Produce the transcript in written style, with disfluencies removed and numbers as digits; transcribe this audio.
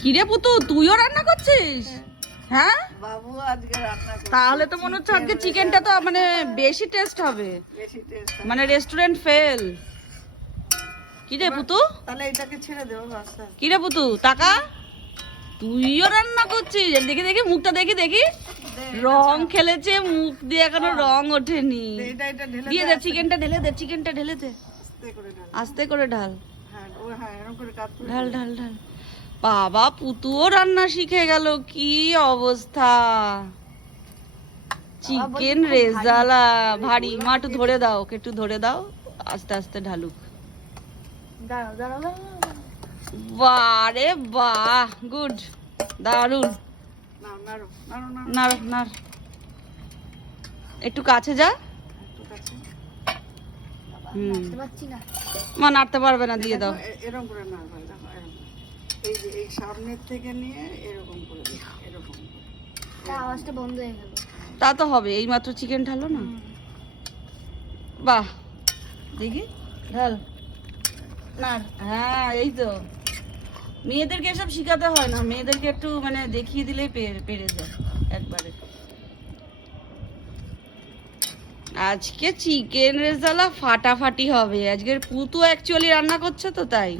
কিরে পুতু, তুইও রান্না করছিস? হ্যাঁ বাবু আজকে রান্না করছে। তাহলে তো মনে হচ্ছে আজকে চিকেনটা তো মানে বেশি টেস্ট হবে, বেশি টেস্ট। মানে রেস্টুরেন্ট ফেল। কিরে পুতু, তাহলে এটাকে ছেড়ে দেবো বাচ্চা। কিরে পুতু টাকা, তুইও রান্না করছিস? দেখি দেখি মুখটা দেখি দেখি, রং খেলেছে মুখ দিয়ে, এখনো রং ওঠেনি। এটা ঢেলে দিয়ে দে চিকেনটা, ঢেলে দে চিকেনটা, ঢেলে দে আস্তে করে ঢাল। আস্তে করে ঢাল। হ্যাঁ ও হ্যাঁ এরকম করে কাট করে ঢাল ঢাল ঢাল। বাবা পুতুও রান্না শিখে গেল, কি অবস্থা! চিকেন রেজালা ভারী। মা একটু ধরে দাও, ওকে একটু ধরে দাও, আস্তে আস্তে ঢালুক। দাঁড়াও দাঁড়াও দাঁড়াও। বারে বাহ, গুড, দারুন। নাও নাড়ো নাড়ো নাড়ো নাড় নাড়, একটু কাছে যা। একটু কাছে। নাড়তে পারছি না। মা নাড়তে পারবে না, দিয়ে দাও। এরকম করে নাড়বে, দেখো এরকম। এই যে এই সামনের থেকে নিয়ে এরকম করে দিও, এরকম করে। তা আওয়াজটা বন্ধ হয়ে গেল। তা তো হবে, এই মাত্র চিকেন ঢালো না। বাহ, দেখি ঢাল, নাড়। হ্যাঁ এই তো, মেয়েদেরকে এসব শিখাতে হয় না, মেয়েদেরকে একটু মানে দেখিয়ে দিলেই পেরে যায় একবারে। আজকে চিকেন রেজালা ফাটাফাটি হবে। আজকের পুতু অ্যাকচুয়ালি রান্না করছে তো তাই।